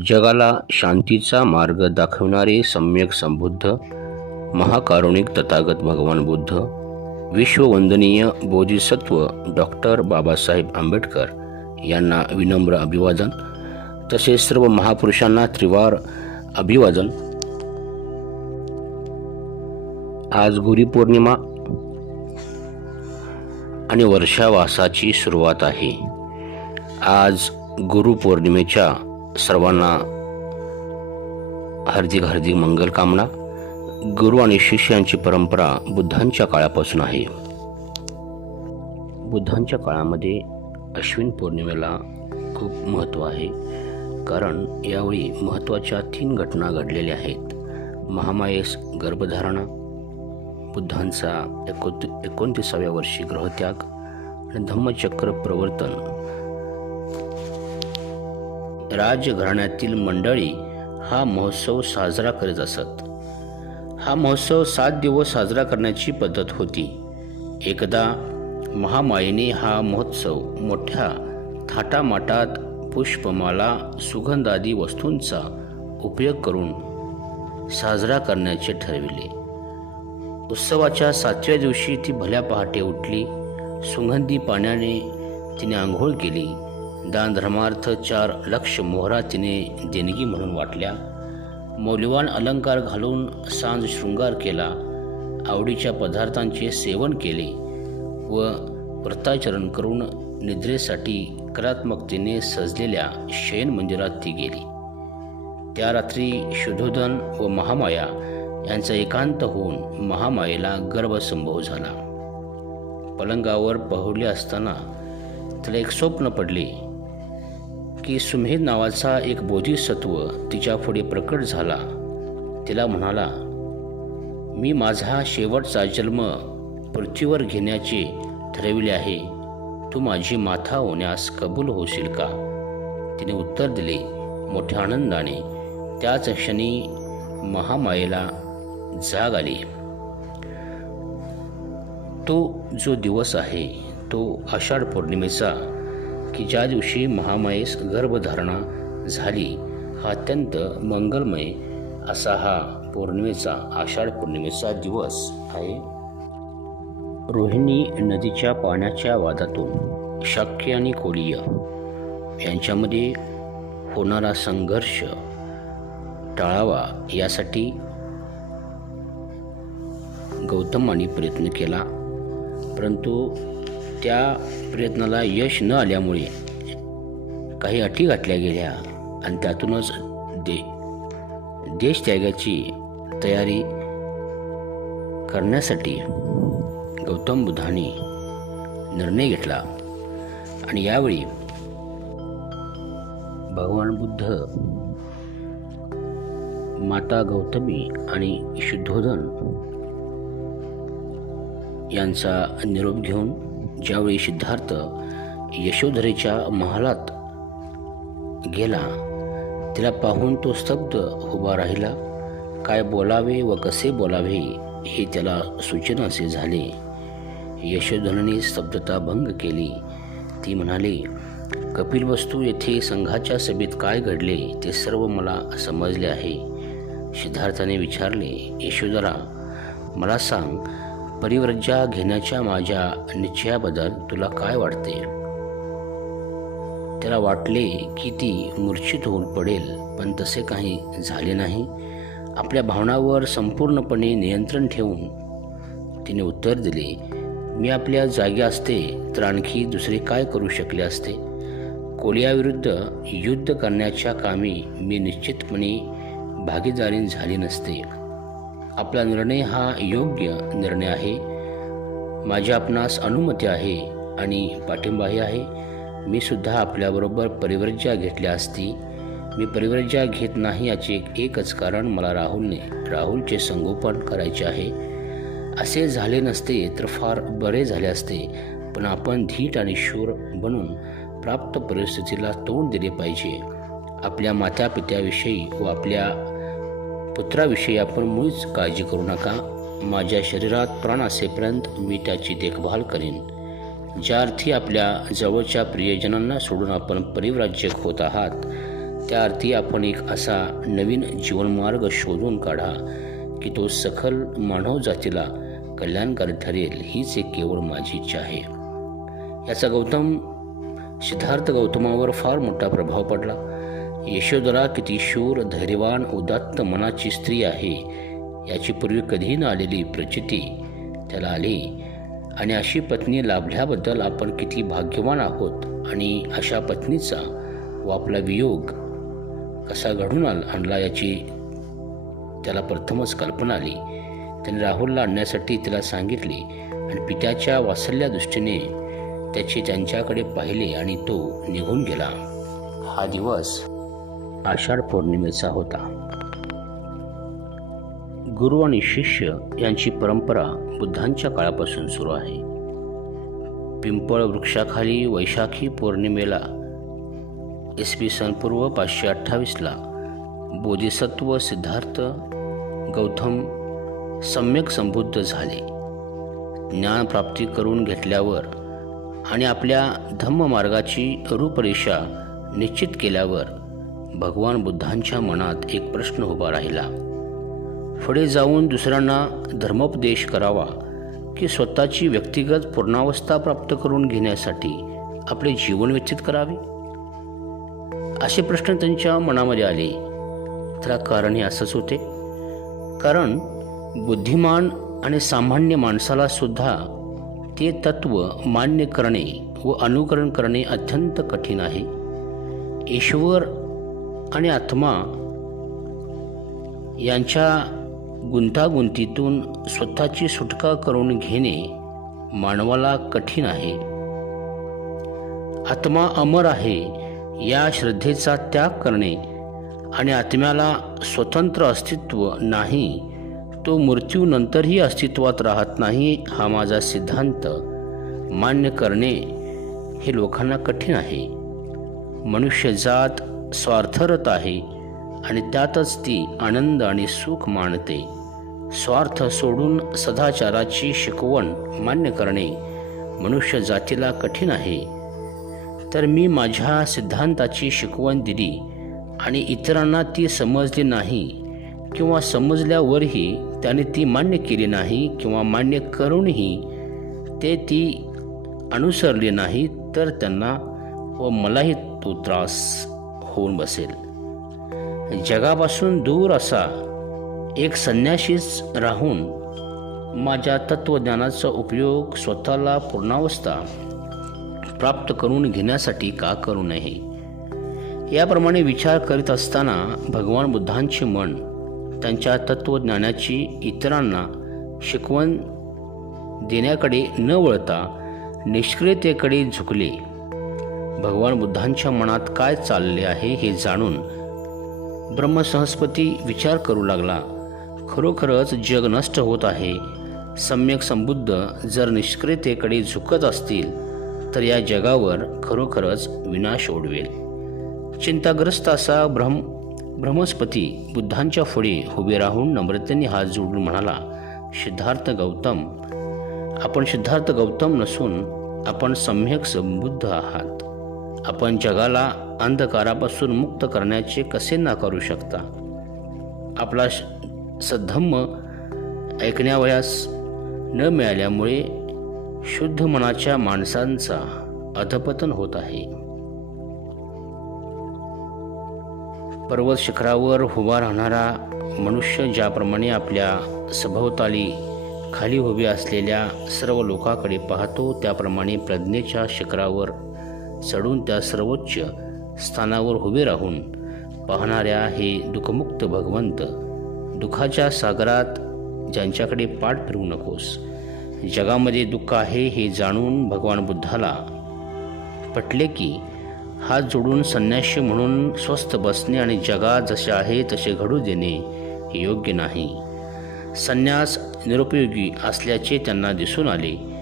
जगाला शांतीचा मार्ग दाखवणारे सम्यक संबुद्ध महाकारुणिक तथागत भगवान बुद्ध विश्ववंदनीय बोधिसत्व डॉक्टर बाबासाहेब आंबेडकर यांना विनम्र अभिवादन तसेच सर्व महापुरुषांना त्रिवार अभिवादन. आज गुरुपौर्णिमा आणि वर्षावासाची सुरुवात आहे. आज गुरुपौर्णिमेच्या सर्वांना हार्दिक हार्दिक मंगल कामना. गुरु आणि शिष्यांची परंपरा बुद्धांच्या काळापासून आहे. बुद्धांच्या काळामध्ये अश्विन पौर्णिमेला खूप महत्त्व आहे. कारण यावेळी महत्त्वाच्या तीन घटना घडलेल्या आहेत. महामायेस गर्भधारणा बुद्धांचा एकोत एकोणतीसाव्या वर्षी ग्रहत्याग आणि धम्मचक्र प्रवर्तन. राजघराण्यातील मंडळी हा महोत्सव साजरा करीत असत. हा महोत्सव सात दिवस साजरा करण्याची पद्धत होती. एकदा महामायेने हा महोत्सव मोठ्या थाटामाटात पुष्पमाला सुगंधादी वस्तूंचा उपयोग करून साजरा करण्याचे ठरविले. उत्सवाच्या सातव्या दिवशी ती भल्या पहाटे उठली सुगंधी पाण्याने तिने आंघोळ केली. दानधर्मार्थ चार लक्ष मोहरा तिने देणगी म्हणून वाटल्या. मौल्यवान अलंकार घालून सांज शृंगार केला. आवडीच्या पदार्थांचे सेवन केले व व्रताचरण करून निद्रेसाठी कलात्मकतेने सजलेल्या शयन मंदिरात ती गेली. त्या रात्री शुद्धोधन व महामाया यांचा एकांत होऊन महामायेला गर्भसंभव झाला. पलंगावर पहुडले असताना तिला एक स्वप्न पडले. की सुमेध नावाचा एक बोधिसत्व तिच्या पुढे प्रकट झाला. तिला म्हणाला मी माझा शेवटचा जन्म पृथ्वीवर घेण्याचे ठरविले आहे. तू माझी माथा होण्यास कबूल होशील का? तिने उत्तर दिले मोठ्या आनंदाने. त्याच क्षणी महामायेला जाग आली. तो जो दिवस आहे तो आषाढ पौर्णिमेचा की ज्या दिवशी महामायेस गर्भधारणा झाली. हा अत्यंत मंगलमय असा हा पौर्णिमेचा आषाढ पौर्णिमेचा दिवस आहे. रोहिणी नदीच्या पाण्याच्या वादातून शाक्य आणि कोलीय यांच्यामध्ये होणारा संघर्ष टाळावा यासाठी गौतमाने प्रयत्न केला. परंतु त्या प्रयत्नाला यश न आल्यामुळे काही अटी घातल्या गेल्या आणि त्यातूनच दे देशत्यागाची तयारी करण्यासाठी गौतम बुद्धाने निर्णय घेतला. आणि यावेळी भगवान बुद्ध माता गौतमी आणि शुद्धोधन यांचा निरोप घेऊन ज्यावेळी सिद्धार्थ यशोधरेच्या महालात गेला तिला पाहून तो स्तब्ध उभा राहिला. काय बोलावे व कसे बोलावे हे त्याला सूचनासे झाले. यशोधरने स्तब्धता भंग केली. ती म्हणाली कपिलवस्तू येथे संघाच्या सभेत काय घडले ते सर्व मला समजले आहे. सिद्धार्थाने विचारले यशोधरा मला सांग परिवर्जा घेण्याच्या माझ्या निश्चयाबद्दल तुला काय वाटते? त्याला वाटले की ती मूर्छित होऊन पडेल पण तसे काही झाले नाही. आपल्या भावनावर संपूर्णपणे नियंत्रण ठेवून तिने उत्तर दिले मी आपल्या जागी असते तर आणखी दुसरे काय करू शकले असते? कोलियाविरुद्ध युद्ध करण्याच्या कामी मी निश्चितपणे भागीदारी झाली नसते. आपला निर्णय हा योग्य निर्णय आहे. माझ्या आपणास अनुमती आहे आणि पाठिंबाही आहे. मी सुद्धा आपल्याबरोबर परिव्रज्या घेतल्या असती. मी परिव्रज्या घेत नाही याचे एक एकच कारण मला राहुलने राहुलचे संगोपन करायचे आहे. असे झाले नसते तर फार बरे झाले असते. पण आपण धीट आणि शूर बनून प्राप्त परिस्थितीला तोंड दिले पाहिजे. आपल्या मातापित्याविषयी व आपल्या पुत्राविषयी आपण मुळीच काळजी करू नका. माझ्या शरीरात प्राण असेपर्यंत मी त्याची देखभाल करेन. ज्या अर्थी आपल्या जवळच्या प्रियजनांना सोडून आपण परिव्राज्यक होत आहात त्या अर्थी आपण एक असा नवीन जीवनमार्ग शोधून काढा की तो सखल मानव जातीला कल्याणकारी ठरेल हीच एक केवळ माझी इच्छा आहे. याचा गौतम सिद्धार्थ गौतमावर फार मोठा प्रभाव पडला. यशोधरा किती शूर धैर्यवान उदात्त मनाची स्त्री आहे. याची पूर्वी कधीही न आलेली प्रचिती त्याला आली. आणि अशी पत्नी लाभल्याबद्दल आपण किती भाग्यवान आहोत आणि अशा पत्नीचा व आपला वियोग कसा घडून आला आणला याची त्याला प्रथमच कल्पना आली. त्याने राहुलला आणण्यासाठी तिला सांगितले आणि पित्याच्या वासल्या दृष्टीने त्याचे त्यांच्याकडे पाहिले आणि तो निघून गेला. हा दिवस आषाढ पौर्णिमेचा होता. गुरु आणि शिष्य यांची परंपरा बुद्धांच्या काळापासून सुरू आहे. पिंपळ वृक्षाखाली वैशाखी पौर्णिमेला इसवी सन पूर्व पाचशे अठ्ठावीसला बोधिसत्व सिद्धार्थ गौतम सम्यक संबुद्ध झाले. ज्ञानप्राप्ती करून घेतल्यावर आणि आपल्या धम्ममार्गाची रूपरेषा निश्चित केल्यावर भगवान बुद्धांच्या मनात एक प्रश्न उभा राहिला. पुढे जाऊन दुसऱ्यांना धर्मोपदेश करावा की स्वतःची व्यक्तिगत पूर्णावस्था प्राप्त करून घेण्यासाठी आपले जीवन व्यतीत करावे? असे प्रश्न त्यांच्या मनामध्ये आले. त्याला कारण हे असंच होते. कारण बुद्धिमान आणि सामान्य माणसाला सुद्धा ते तत्व मान्य करणे व अनुकरण करणे अत्यंत कठीण आहे. ईश्वर आणि आत्मा यांच्या गुंतागुंतीतून स्वतःची सुटका करून घेणे मानवाला कठीण आहे. आत्मा अमर आहे या श्रद्धेचा त्याग करणे आणि आत्म्याला स्वतंत्र अस्तित्व नाही तो मृत्यूनंतरही अस्तित्वात राहत नाही हा माझा सिद्धांत. मान्य करणे हे लोकांना कठीण आहे. मनुष्यजात स्वार्थरत आहे आणि त्यातच ती आनंद आणि सुख मानते. स्वार्थ सोडून सदाचाराची शिकवण मान्य करणे मनुष्य जातीला कठीण आहे. तर मी माझ्या सिद्धांताची शिकवण दिली आणि इतरांना ती समजली नाही किंवा समजल्यावरही त्याने ती मान्य केली नाही किंवा मान्य करूनही ते ती अनुसरली नाही तर त्यांना व मलाही तो त्रास होऊन बसेल. जगापासून दूर असा एक संन्याशीच राहून माझ्या तत्त्वज्ञानाचा उपयोग स्वतःला पूर्णावस्था प्राप्त करून घेण्यासाठी का करू नये? याप्रमाणे विचार करीत असताना भगवान बुद्धांचे मन त्यांच्या तत्त्वज्ञानाची इतरांना शिकवण देण्याकडे न वळता निष्क्रियतेकडे झुकले. भगवान बुद्धांच्या मनात काय चालले आहे हे जाणून ब्रह्मसहस्पती विचार करू लागला. खरोखरच जग नष्ट होत आहे. सम्यक संबुद्ध जर निष्क्रियतेकडे झुकत असतील तर या जगावर खरोखरच विनाश ओढवेल. चिंताग्रस्त असा ब्रह्म ब्रह्मस्पती बुद्धांच्या पुढे उभे राहून नम्रतेने हात जोडून म्हणाला सिद्धार्थ गौतम आपण सिद्धार्थ गौतम नसून आपण सम्यक संबुद्ध आहात. आपण जगाला अंधकारापासून मुक्त करण्याचे कसे नाकारू शकता? आपला श- सद्धम्म ऐकण्यावयास न मिळाल्यामुळे शुद्ध मनाच्या माणसांचा अधपतन होत आहे. पर्वत शिखरावर उभा राहणारा मनुष्य ज्याप्रमाणे आपल्या सभोवताली खाली उभे असलेल्या सर्व लोकांकडे पाहतो त्याप्रमाणे प्रज्ञेच्या शिखरावर चढून त्या सर्वोच्च स्थानावर उभे राहून पाहणाऱ्या हे दुःखमुक्त भगवंत दुःखाच्या सागरात ज्यांच्याकडे पाठ फिरवू नकोस. जगामध्ये दुःख आहे हे जाणून भगवान बुद्धाला पटले की हात जोडून संन्यासी म्हणून स्वस्थ बसणे आणि जगात जसे आहे तसे घडू देणे हे योग्य नाही. संन्यास निरुपयोगी असल्याचे त्यांना दिसून आले.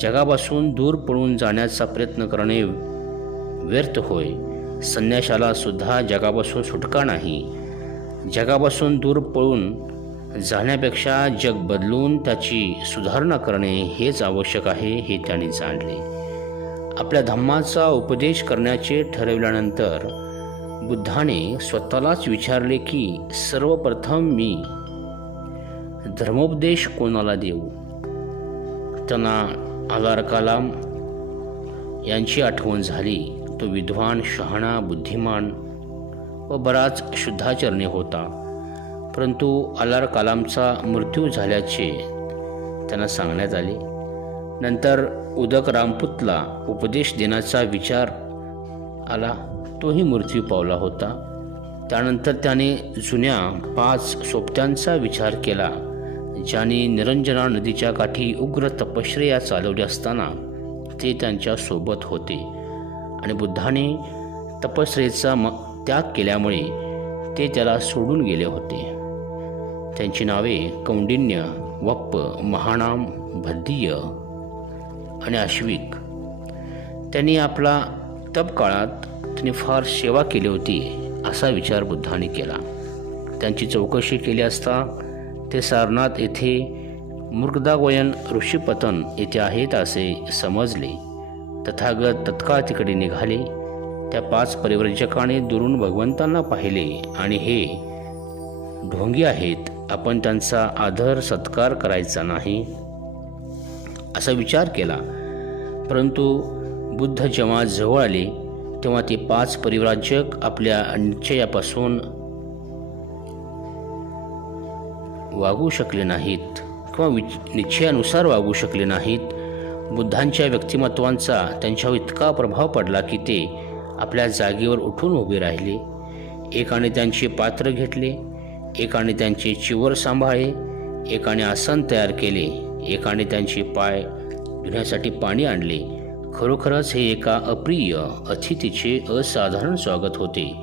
जगापासून दूर पळून जाण्याचा प्रयत्न करणे व्यर्थ होय. संन्याशाला सुद्धा जगापासून सुटका नाही. जगापासून दूर पळून जाण्यापेक्षा जग बदलून त्याची सुधारणा करणे हेच आवश्यक आहे हे त्याने जाणले. आपल्या धम्माचा उपदेश करण्याचे ठरविल्यानंतर बुद्धाने स्वतःलाच विचारले की सर्वप्रथम मी धर्मोपदेश कोणाला देऊ? त्यांना आगार कलाम यांची आठवण झाली. तो विद्वान शहाणा बुद्धिमान व बराच शुद्धाचरणी होता. परंतु अलार कलामचा मृत्यू झाल्याचे त्यांना सांगण्यात आले. नंतर उदक रामपूतला उपदेश देण्याचा विचार आला. तोही मृत्यू पावला होता. त्यानंतर त्याने जुन्या पाच सोबत्यांचा विचार केला ज्याने निरंजना नदीच्या काठी उग्र तपश्चर्या चालवली असताना ते त्यांच्यासोबत होते. आणि बुद्धाने तपश्रेचा म त्याग केल्यामुळे ते त्याला सोडून गेले होते. त्यांची नावे कौंडिन्य वप्प महानाम भद्दीय आणि अश्विक त्यांनी आपला तप काळात त्यांनी फार सेवा केली होती असा विचार बुद्धाने केला. त्यांची चौकशी केली असता ते सारनाथ येथे मृगदागोयन ऋषीपतन येथे आहेत असे समजले. तथागत तत्काळ तिकडे निघाले. त्या पाच परिव्रजकाने दुरून भगवंतांना पाहिले आणि हे ढोंगी आहेत आपण त्यांचा आदर सत्कार करायचा नाही. असा विचार केला. परंतु बुद्ध जेव्हा जवळ आले तेव्हा ते पाच परिव्राजक आपल्या निश्चयापासून वागू शकले नाहीत किंवा विच निश्चयानुसार वागू शकले नाहीत. बुद्धांच्या व्यक्तिमत्वांचा त्यांच्यावर इतका प्रभाव पडला की ते आपल्या जागेवर उठून उभे राहिले. एकाने त्यांचे पात्र घेतले एकाने त्यांचे चिवर सांभाळे एकाने आसन तयार केले एकाने त्यांचे पाय धुण्यासाठी पाणी आणले. खरोखरच हे एका अप्रिय अतिथीचे असाधारण स्वागत होते.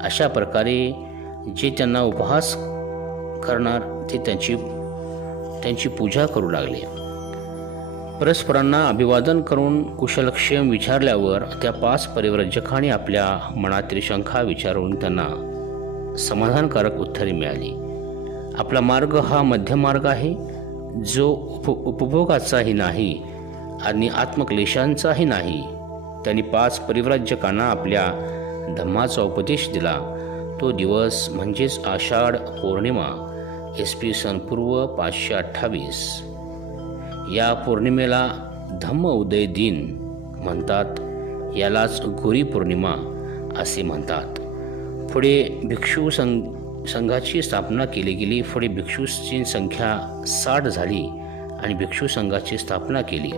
अशा प्रकारे जे त्यांना उपहास करणार ते त्यांची त्यांची पूजा करू लागले. परस्परांना अभिवादन करून कुशलक्षेम विचारल्यावर त्या पाच परिव्रजकांनी आपल्या मनातील शंका विचारून त्यांना समाधानकारक उत्तरे मिळाली. आपला मार्ग हा मध्यमार्ग आहे जो उप उपभोगाचाही नाही आणि आत्मक्लेशांचाही नाही. त्यांनी पाच परिव्राज्यकांना आपल्या धम्माचा उपदेश दिला. तो दिवस म्हणजेच आषाढ पौर्णिमा एस सन पूर्व पाचशे अठ्ठावीस. या पौर्णिमेला धम्म उदय दिन म्हणतात. यालाच गुरी पौर्णिमा असे म्हणतात. पुढे भिक्षू संघ संघाची स्थापना केली गेली. पुढे भिक्षूची संख्या साठ झाली आणि भिक्षू संघाची स्थापना केली.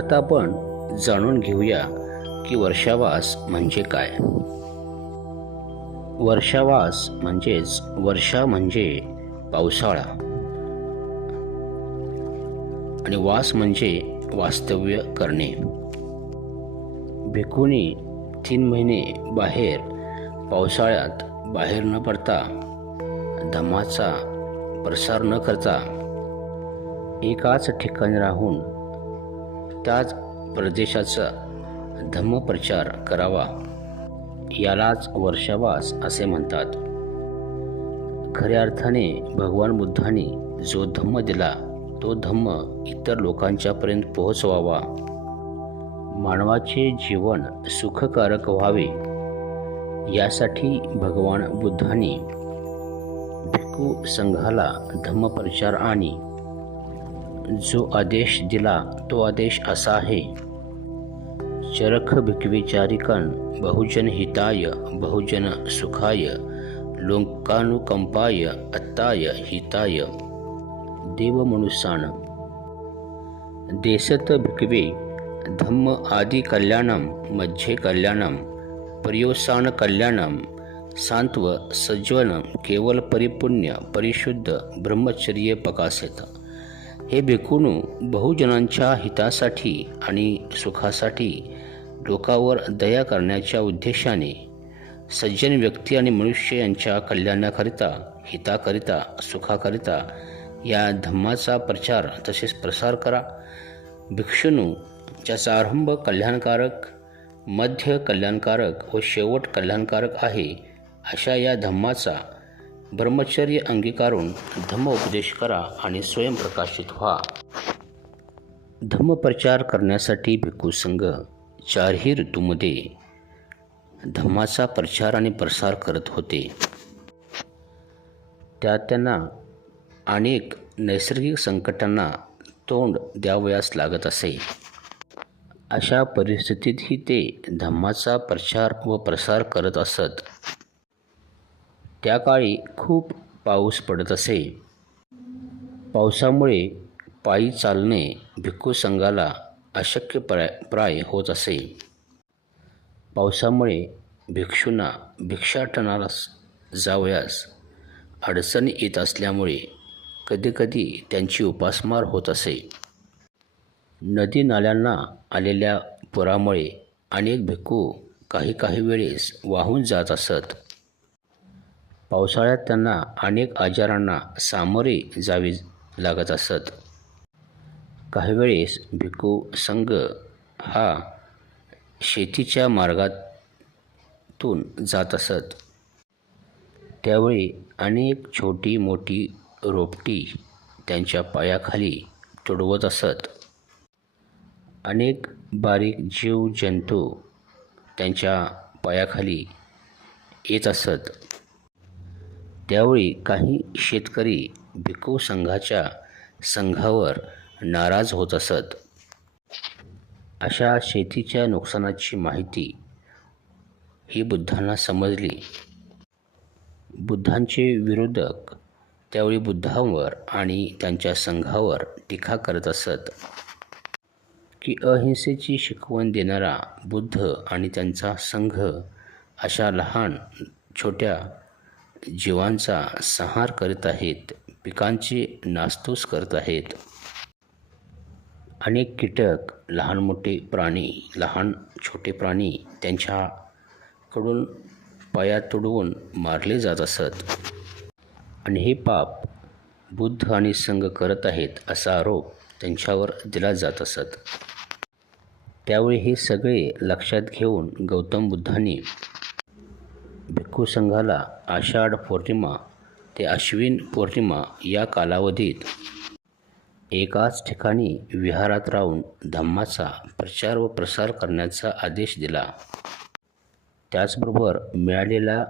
आता आपण जाणून घेऊया की वर्षावास म्हणजे काय. वर्षावास म्हणजेच वर्षा म्हणजे पावसाळा. आणि वास म्हणजे वास्तव्य करणे. भिकूने तीन महिने बाहेर पावसाळ्यात बाहेर न पडता धम्माचा प्रसार न करता एकाच ठिकाणी राहून त्याच प्रदेशाचा धम्मप्रचार करावा यालाच वर्षावास असे म्हणतात. खऱ्या अर्थाने भगवान बुद्धाने जो धम्म दिला तो धम्म इतर लोकांच्यापर्यंत पोहोचवावा. मानवाचे जीवन सुखकारक व्हावे यासाठी भगवान बुद्धाने भिक्खू संघाला धम्मप्रचार आणि जो आदेश दिला तो आदेश असा आहे चरख भिकविचारिकन बहुजन हिताय बहुजन सुखाय लोकानुकंपाय अत्ताय हिताय. देव मनुष्यान देशत भिकवे धम्म आदि कल्याणममध्ये कल्याणम पर्योसान कल्याणम सांत्व सज्वन केवल परिपुण्य परिशुद्ध ब्रह्मचर्य प्रकाशित। हे भिकून बहुजनांच्या हितासाठी आणि सुखासाठी लोकावर दया करण्याच्या उद्देशाने सज्जन व्यक्ती आणि मनुष्य यांच्या कल्याणाकरिता हिताकरिता सुखाकरिता या धम्माचा प्रचार तसेच प्रसार करा. भिक्षुनू ज्याचा आरंभ कल्याणकारक मध्य कल्याणकारक व शेवट कल्याणकारक आहे अशा या धम्माचा ब्रह्मचर्य अंगीकारून धम्म उपदेश करा आणि स्वयंप्रकाशित व्हा. धम्मप्रचार करण्यासाठी भिक्खू संघ चारही ऋतूमध्ये धम्माचा प्रचार आणि प्रसार करत होते. त्यात त्यांना अनेक नैसर्गिक संकटांना तोंड द्यावयास लागत असे. अशा परिस्थितीतही ते धम्माचा प्रचार व प्रसार करत असत. त्या काळी खूप पाऊस पडत असे. पावसामुळे पायी चालणे भिक्खू संघाला अशक्य प्राय प्राय होत असे. पावसामुळे भिक्षूंना भिक्षाटनाला जावयास अडचणी येत असल्यामुळे कधीकधी त्यांची उपासमार होत असे. नदी नाल्यांना आलेल्या पुरामुळे अनेक भिक्खू काही काही वेळेस वाहून जात असत. पावसाळ्यात त्यांना अनेक आजारांना सामोरे जावे लागत असत. काही वेळेस भिक्खू संघ हा शेतीच्या मार्गातून जात असत. त्यावेळी अनेक छोटी मोठी रोपटी त्यांच्या पायाखाली तुडवत असत. अनेक बारीक जीव जंतू त्यांच्या पायाखाली येत असत. त्यावेळी काही शेतकरी भिकू संघाच्या संघावर नाराज होत असत. अशा शेतीच्या नुकसानाची माहिती ही बुद्धांना समजली. बुद्धांचे विरोधक त्यावेळी बुद्धांवर आणि त्यांच्या संघावर टीका करत असत. की अहिंसेची शिकवण देणारा बुद्ध आणि त्यांचा संघ अशा लहान छोट्या जीवांचा संहार करीत आहेत पिकांचे नास्तूस करत आहेत. अनेक कीटक लहान मोठे प्राणी लहान छोटे प्राणी त्यांच्याकडून पाया तुडवून मारले जात असत. आणि हे पाप बुद्ध आणि संघ करत आहेत असा आरोप त्यांच्यावर दिला जात असत. त्यावेळी हे सगळे लक्षात घेऊन गौतम बुद्धांनी भिक्खू संघाला आषाढ पौर्णिमा ते अश्विन पौर्णिमा या कालावधीत एकाच ठिकाणी विहारात राहून धम्माचा प्रचार व प्रसार करण्याचा आदेश दिला. त्याचबरोबर मिळालेला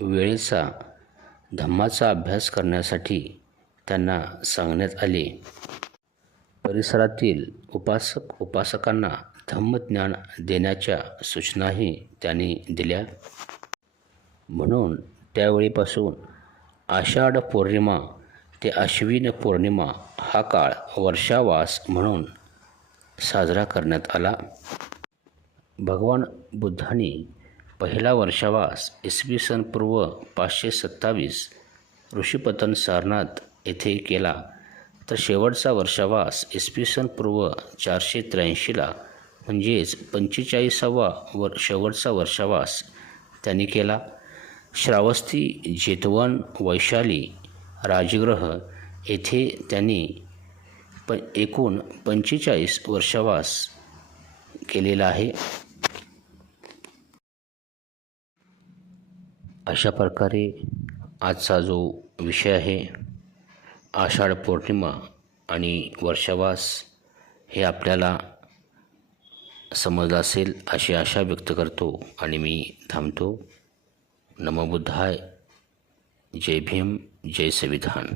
वेळेचा धम्माचा अभ्यास करण्यासाठी त्यांना सांगण्यात आले. परिसरातील उपासक उपासकांना धम्मज्ञान देण्याच्या सूचनाही त्यांनी दिल्या. म्हणून त्यावेळीपासून आषाढ पौर्णिमा ते अश्विन पौर्णिमा हा काळ वर्षावास म्हणून साजरा करण्यात आला. भगवान बुद्धांनी पहिला वर्षावास इसवी सन पूर्व पाचशे सत्तावीस ऋषीपतन सारनाथ येथे केला. तर शेवटचा वर्षावास इसवी सन पूर्व चारशे त्र्याऐंशीला म्हणजेच पंचेचाळीसावा वर शेवटचा वर्षावास त्यांनी केला. श्रावस्ती जेतवन वैशाली राजगृह येथे त्यांनी प एकूण पंचेचाळीस वर्षावास केलेला आहे. अशा प्रकारे आजचा जो विषय आहे आषाढ पौर्णिमा आणि वर्षावास हे आपल्याला समजलं असेल अशी आशा व्यक्त करतो आणि मी थांबतो. नमबुद्धाय जय भीम. जय संविधान.